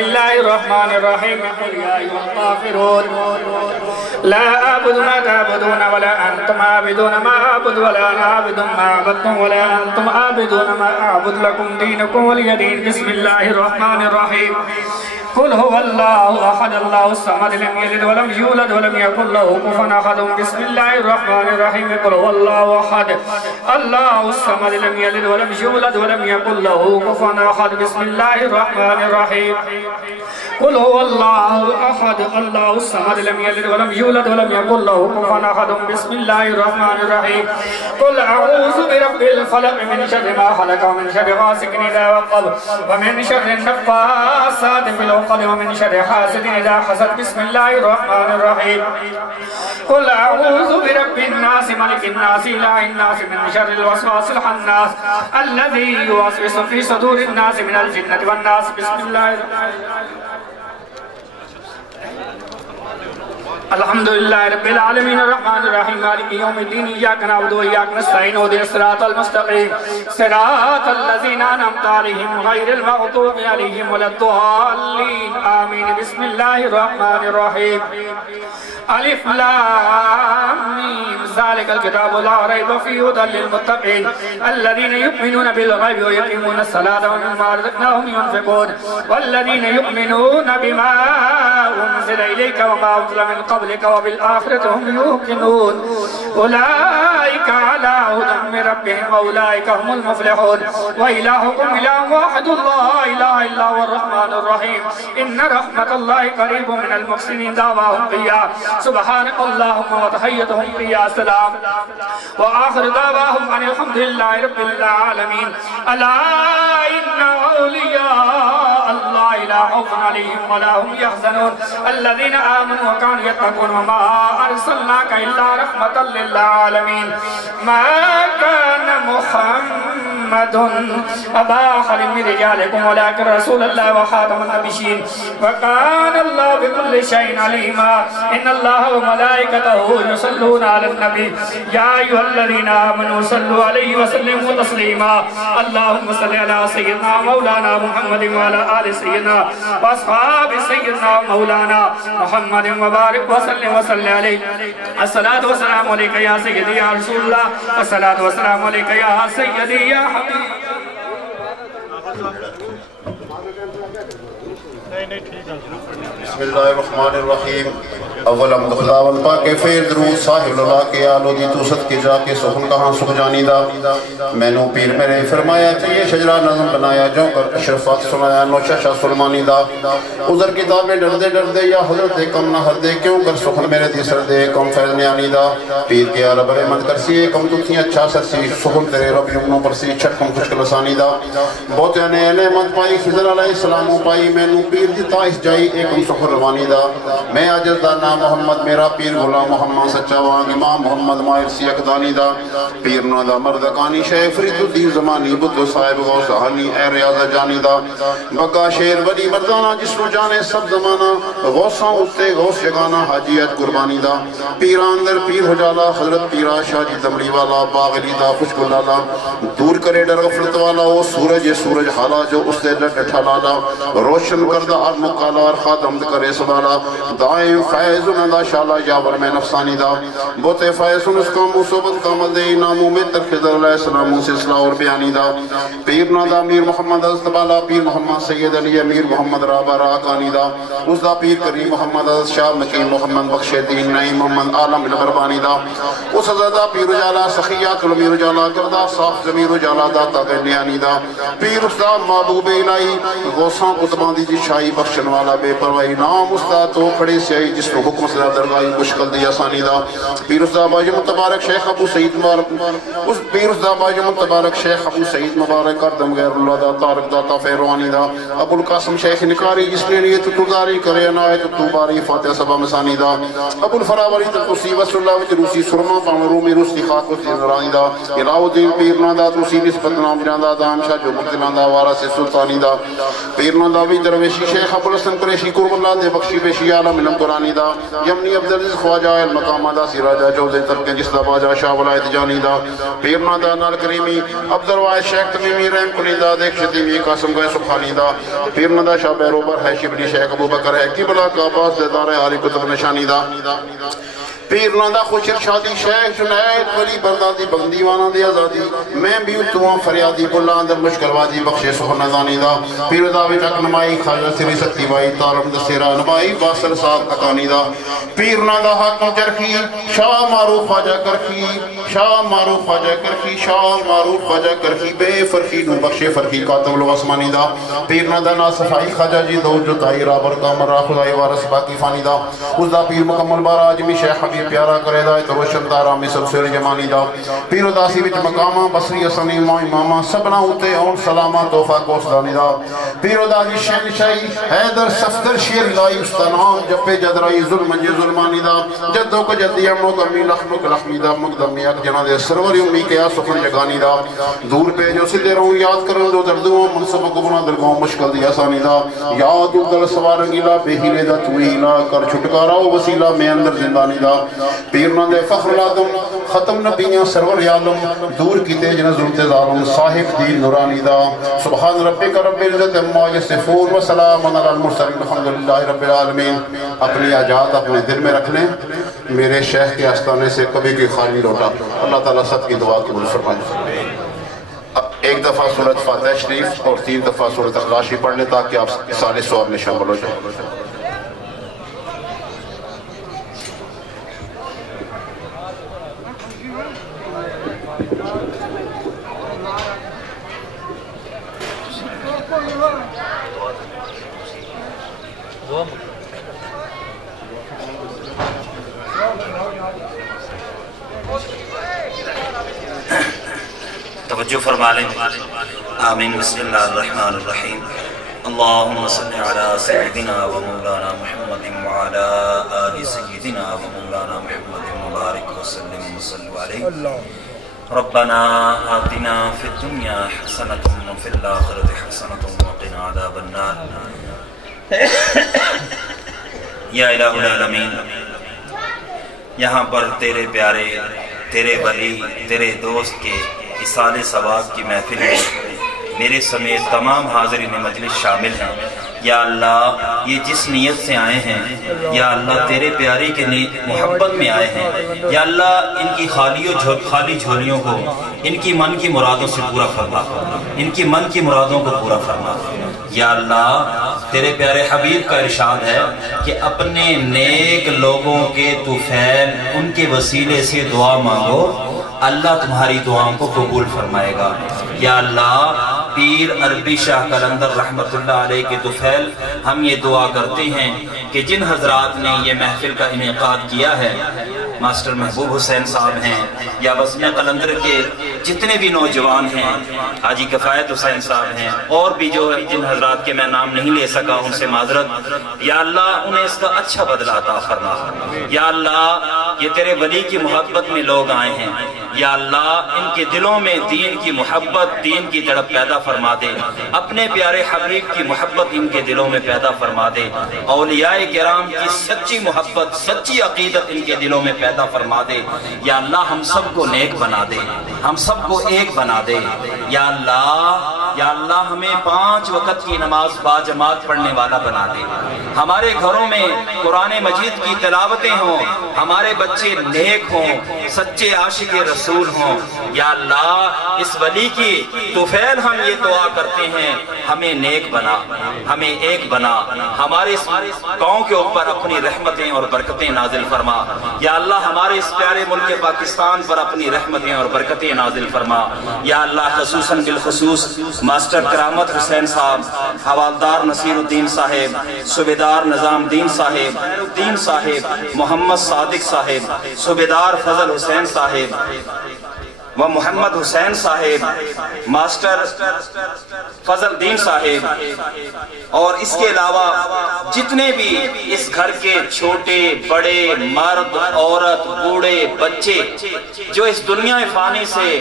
الله الرحمن الرحيم قل يا أيها الكافرون لا أعبد ما تعبدون ولا أنتم عابدون ما أعبد ولا أنا عابد ما عبدتم ولا أنتم عابدون ما أعبد لكم دينكم ولي دين. بسم الله الرحمن الرحيم قل هو الله أحد الله الصمد لم يلد ولم يولد ولم يكن له كفوا أحد. بسم الله الرحمن الرحيم قل هو الله أحد الله الصمد لم يلد ولم يولد ولم يكن له كفوا أحد. بسم الله الرحمن الرحيم قل هو الله أحد الله الصمد لم يلد ولم يولد ولم يكن له كفوا أحد. بسم الله الرحمن الرحيم قل أعوذ برب الفلق من شر ما خلق ومن شر غاسق إذا وقب ومن شر النفاثات في العقد ومن شر حاسد إذا حسد. بسم الله الرحمن الرحيم قل أعوذ برب الناس ملك الناس إله الناس من شر الوسواس الخناس الذي يوسوس في صدور الناس من الجنة والناس. بسم الله الرحمن الرحيم الحمد لله رب العالمين الرحمن الرحيم مالك يوم الدين إياك نعبد وإياك نستعين اهدنا الصراط المستقيم صراط الذين أنعمت عليهم غير المغضوب عليهم ولا الضالين آمين. بسم الله الرحمن الرحيم ألف لام ميم ذلك الكتاب لا ريب فيه هدى للمتقين الذين يؤمنون بالغيب ويقيمون الصلاة ومما رزقناهم ينفقون والذين يؤمنون بما أنزل إليك وما أنزل من قبلك وبالآخرة هم يوقنون أولئك على هدى من ربهم وأولئك هم المفلحون. وإلهكم إله واحد لا إله إلا هو الرحمن الرحيم إن رحمة الله قريب من المحسنين دعواهم فيها سبحانك اللهم وتحيتهم فيها سلام وآخر دعواهم أن الحمد لله رب العالمين. ألا إن أولياء الله لا خوف عليهم ولا هم يحزنون الذين آمنوا وكانوا يتقون وما أرسلناك إلا رحمة للعالمين. ما كان محمد أبا أحد من رجالكم ولكن رسول الله وخاتم النبيين وكان الله بكل شيء عليما. إن الله وملائكته يصلون على النبي يا أيها الذين آمنوا صلوا عليه وسلموا تسليما. اللهم صل على سيدنا مولانا محمد وعلى آل سيدنا وأصحاب سيدنا مولانا محمد وبارك وسلم عليه. الصلاة والسلام عليك يا سيدي يا رسول الله الصلاة والسلام عليك يا سيدي يا حبيب. بسم اللہ الرحمن الرحیم اول حمد خداوند پاک فیر درود صاحب اللہ کے آلو دی توست کے جا کے سخن کہاں سخ جانی دا میں نو پیر میرے فرمایا چاہیے شجرہ نظم بنایا جو کر اشرفات سنایا نوشہ شاہ سلمانی دا عذر کتابیں ڈردے یا حضرت کم نہ ہر دے کیوں کر سخن میرے دی سر دے کم فیض نیانی دا پیر کے آلہ برے مند کرسی کم تو تھی اچھا سر سی سخن تیرے رب یمنوں پر سی چھٹ کم خوشک لسانی دا بہت انے مند پائی خضر علیہ السلام پائی میں نو پیر دی تائش جائی ایک سخن روانی دا میں عجز دا نام محمد میرا پیر غلام محمد سچا وانگ امام محمد مائر سیک دانی دا پیر نادا مردکانی شیع فرید الدین زمانی بدو صاحب غوث حنی اے ریاض جانی دا بقا شیر ولی مردانہ جس رو جانے سب زمانہ غوثاں اتے غوث جگانا حاجیت قربانی دا پیران در پیر حجالا حضرت پیرا شاہ جی دمری والا باغلی دا خوشک لالا دور کرے ڈر غفلت والا وہ سورج حالا جو اس دے ڈر ٹھالا روشن کردہ ارن کالا خادم کرے سبالا دائم فائز انہا شالا جاور میں نفسانی دا بوتے فائز ان اس کا مصوبت کا مدے نامو میں ترخدر علیہ السلام سے اصلاح اور بیانی دا پیر نادا امیر محمد حضرت بالا پیر محمد سید علی امیر محمد رابع راکانی دا اس دا پیر کریم محمد حضرت شاہ مکین محمد بخش دین نعیم محمد عالم الغربانی دا اس حضرت پیر جالا سخیہ کلمیر جالا کردہ صاف زمیر جالا دا تاگنیانی دا پیر اس دا محبوب الہی غوثاں قطبان دی شاہی بخشن والا بے پروائی نام اس دا تو کھڑے سے آئی جس کو حکم صدا درگاہی مشکل دیا سانی دا پیر اس دا باجی متبارک شیخ ابو سعید مبارک اس پیر اس دا باجی متبارک شیخ ابو سعید مبارک کردم غیر اللہ دا تارک دا تافیروانی دا ابو القاسم شیخ نکاری جس نے نیت تداری کرے نائت توباری فاتح سبا مسانی دا ابو الفراوری تلقسی وصل اللہ وچ روسی سرما پاون رومی روسی خاک وچ نرانی دا علاو الدین پیر نادا توسی نسبت نام جاندہ دا ہمشاہ جو مقتلان دا وارث سلطانی دا پیر نادا وی درویشی شیخ ابو الحسن قریشی قرب اللہ دے بخشی بیشی عالم علم قرآنی دا یمنی عبدالعزیز خواجہ المقامہ دا سراجہ جوزے ترکیں جس دا باجہ شاہ ولایت جانی دا پیرنا دا نال کریمی عبدالوائے شیخ تمیمی رحم کنی دا دیکھ شدیمی قاسم گئے سبحانی دا پیرنا دا شاہ بیروبر ہے شبلی شیخ ابو بکر ہے قبلہ کا عباس دیدار عالی کتب نشانی دا پیرنا دا خوش ارشادی شیخ جنید ولی بردادی بغدیوانا دی آزادی میں بھی اتوان فریادی بلہ اندر مشکل وادی بخش سخن نظانی دا پیر داوی تک نمائی خاجہ سری سکتی بائی تارم دسیرہ نمائی باسر ساتھ اکانی دا پیرنا دا حاکم چرخی شاہ معروف خواجہ کرخی شاہ معروف خواجہ کرخی شاہ معروف خواجہ کرخی بے فرخی نور بخش فرخی کاتب الواسمانی دا پیرنا دا نا صفائی خواجہ جی دو جو تائی رابر کا مرہ خدای وارس باقی فانی دا اس دا پیر مکمل بارا جمی شیخ حبیب پیارا کرے دا تو روشن دارا مصر سیر جمانی دا پیر داسی وچ مقامہ بصری اسنی مائی ماما سبنا ہوتے اون سلامہ توفہ کوسدانی دا پیر داسی شہنشاہی حیدر صفدر شیر لائی استنام جپے جدرائی ظلم جی ظلمانی دا جدو کو جدی امنو دمی لخنک لخمی دا مقدمی اک جنا دے سروری امی کیا سخن جگانی دا دور پہ جو سدے رہوں یاد کرن دو دردوں منصب گبنا درگاں مشکل دی آسانی دا یاد دل سوارنگیلا بہیلے دا توہیلا کر چھٹکارا وسیلہ میں اندر زندانی دا پیرنا دے فخر لادم ختم نبیاں سرور یالم دور کی تیج نظر تظالم صاحب دین نورانی دا سبحان ربک رب العزت اما یصفون و سلام علی المرسلین الحمدللہ رب العالمین اپنی آجات اپنے دل میں رکھ لیں میرے شیخ کے آستانے سے کبھی کوئی خالی لوٹا اللہ تعالیٰ سب کی دعا قبول فرمائے ایک دفعہ سورۃ فاتحہ شریف اور 3 دفعہ سورۃ اخلاص پڑھ لیں تاکہ آپ سارے ثواب میں شامل ہو جائیں توجہ فرما لیں آمین بسم اللہ الرحمن الرحیم اللہم صلی علی سیدنا و مولانا محمد وعلا آل سیدنا و مولانا محمد مبارک وسلم وصلو علیہ ربنا آتنا فی الدنیا حسنۃ وفی الآخرۃ حسنۃ وقنا عذاب النار یا الہ العالمین یہاں پر تیرے پیارے تیرے ولی تیرے دوست کے اصال ثواب کی محفل میں میرے سمیت تمام حاضرین مجلس شامل ہیں یا اللہ یہ جس نیت سے آئے ہیں یا اللہ تیرے پیاری کے محبت میں آئے ہیں یا اللہ ان کی خالی جھولیوں کو ان کی من کی مرادوں سے پورا فرما ان کی من کی مرادوں کو پورا فرما یا اللہ تیرے پیارے حبیب کا ارشاد ہے کہ اپنے نیک لوگوں کے طفیل ان کے وسیلے سے دعا مانگو اللہ تمہاری دعاؤں کو قبول فرمائے گا یا اللہ پیر عربی شاہ قلندر رحمت اللہ علیہ کے طفیل ہم یہ دعا کرتے ہیں کہ جن حضرات نے یہ محفل کا انعقاد کیا ہے ماسٹر محبوب حسین صاحب ہیں یا وسیم قلندر کے جتنے بھی نوجوان ہیں حاجی کفایت حسین صاحب ہیں اور بھی جو جن حضرات کے میں نام نہیں لے سکا ان سے معذرت یا اللہ انہیں اس کا اچھا بدلہ عطا فرما یا اللہ یہ تیرے ولی کی محبت میں لوگ آئے ہیں یا اللہ ان کے دلوں میں دین کی محبت دین کی تڑپ پیدا فرما دے اپنے پیارے حبیب کی محبت ان کے دلوں میں پیدا فرما دے اولیاء کرام کی سچی محبت سچی عقیدت ان کے دلوں میں پیدا فرما دے یا اللہ ہم سب کو نیک بنا دے ہم سب کو ایک بنا دے یا اللہ ہمیں 5 وقت کی نماز با جماعت پڑھنے والا بنا دے ہمارے گھروں میں قرآن مجید کی تلاوتیں ہوں ہمارے بچے نیک ہوں سچے عاشق رسول ہوں یا اللہ اس ولی کی طفیل ہم یہ دعا کرتے ہیں ہمیں نیک بنا ہمیں ایک بنا ہمارے اس قوم کے اوپر اپنی رحمتیں اور برکتیں نازل فرما یا اللہ ہمارے اس پیارے ملک پاکستان پر اپنی رحمتیں اور برکتیں نازل فرما یا اللہ خصوصاً بالخصوص ماسٹر کرامت حسین صاحب حوالدار نصیر الدین صاحب صوبیدار نظام الدین صاحب الدین صاحب محمد صادق صاحب صوبیدار فضل حسین صاحب و محمد حسین صاحب ماسٹر فضل دین صاحب اور اس کے علاوہ جتنے بھی اس گھر کے چھوٹے بڑے مرد عورت بوڑھے بچے جو اس دنیا فانی سے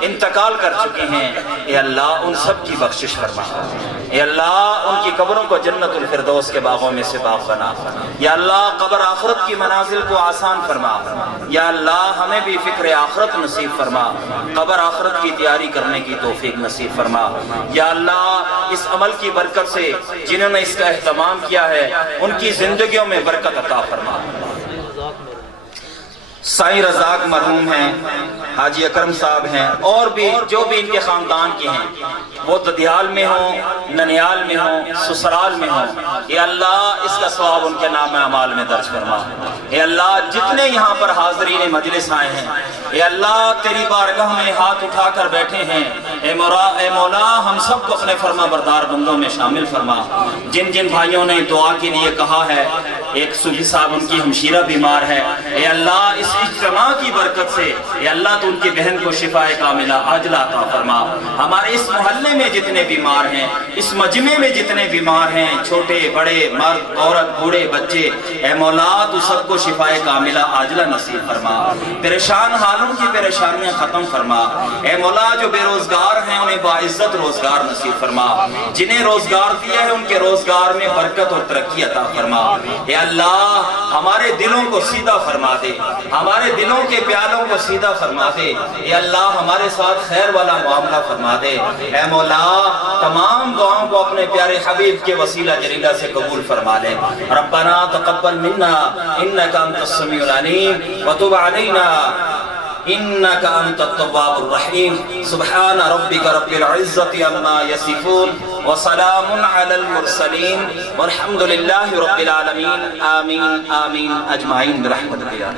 انتقال کر چکے ہیں اے اللہ ان سب کی بخشش فرما اے اللہ ان کی قبروں کو جنت الفردوس کے باغوں میں سے باغ بنا، یا اللہ قبر آخرت کی منازل کو آسان فرما، یا اللہ ہمیں بھی فکر آخرت نصیب فرما، قبر آخرت کی تیاری کرنے کی توفیق نصیب فرما، یا اللہ اس عمل کی برکت سے جنہوں نے اس کا اہتمام کیا ہے ان کی زندگیوں میں برکت عطا فرما۔ سائیں رزاق مرحوم ہیں، حاجی اکرم صاحب ہیں، اور بھی جو بھی ان کے خاندان کے ہیں، وہ ددیال میں ہوں، ننیال میں ہوں، سسرال میں ہوں، اے اللہ اس کا ثواب ان کے نام اعمال میں درج فرما۔ اے اللہ جتنے یہاں پر حاضرین مجلس آئے ہیں، اے اللہ تیری بارگاہ میں ہاتھ اٹھا کر بیٹھے ہیں، اے مولا ہم سب کو اپنے فرما بردار بندوں میں شامل فرما۔ جن جن بھائیوں نے دعا کے لیے کہا ہے، ایک صوفی صاحب ان کی ہمشیرہ بیمار ہے، اے اللہ اس اجتماع کی برکت سے اے اللہ تو ان کی بہن کو شفاء کاملہ عاجلہ عطا فرما۔ ہمارے اس محلے میں جتنے بیمار ہیں، اس مجمع میں جتنے بیمار ہیں، چھوٹے بڑے مرد عورت بوڑھے بچے، اے مولا تو سب کو شفاء کاملہ عاجلہ نصیب فرما۔ پریشان حالوں کی پریشانیاں ختم فرما۔ اے مولا جو بے روزگار ہیں انہیں باعزت روزگار نصیب فرما، جنہیں روزگار دیا ہے ان کے روزگار میں برکت اور ترقی عطا فرما۔ اے اللہ ہمارے دلوں کو سیدھا فرما دے، ہمارے دلوں کے پیالوں کو سیدھا فرما دے، اے اللہ ہمارے ساتھ خیر والا معاملہ فرما دے۔ اے مولا تمام دعاؤں کو اپنے پیارے حبیب کے وسیلہ جلیلہ سے قبول فرما لے۔ ربنا تقبل منا انک انت السمیع العلیم وتب علینا انک انت التواب الرحیم۔ سبحان ربک رب العزت عما یصفون وسلام علی المرسلین والحمد للہ رب العالمین۔ آمین آمین اجمعین برحمتک یا